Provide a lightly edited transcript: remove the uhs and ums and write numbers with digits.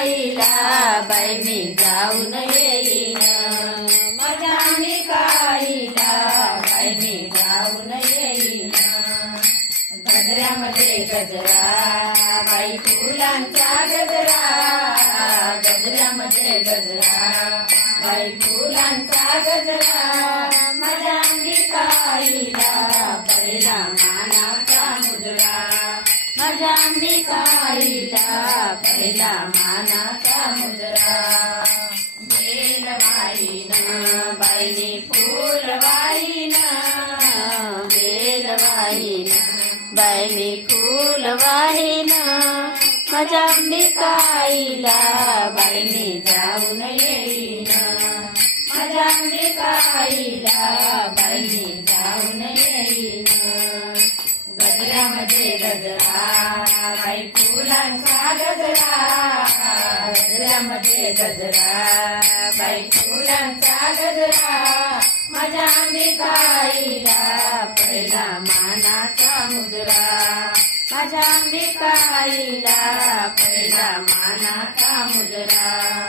आईला बाई मी जाऊन येईन, माझ्या अंबिका आईला बाई मी जाऊन येईन. गजऱ्यामध्ये गजरा बाई फुलांचा गजरा, गजऱ्यामध्ये गजरा बाई फुलांचा गजरा, माझ्या अंबिका आईला पहिला मानाचा मुजरा, माझ्या अंबिका आईला पहिला मानाचा मुजरा. बेलवाईन बाईनी फुलवाईन, बेलवाईन बाईनी फुलवाईन, माझ्या अंबिका आईला बाई मी जाऊन येईन, माझ्या अंबिका आईला बाई मी जाऊन येईन. गजऱ्यामध्ये गजरा बाई फुलांचा गजरा, गजऱ्यामध्ये गजरा बाई फुलांचा गजरा, माझ्या अंबिका आईला पहिला मानाचा मुजरा, माझ्या अंबिका आईला पहिला मानाचा मुजरा.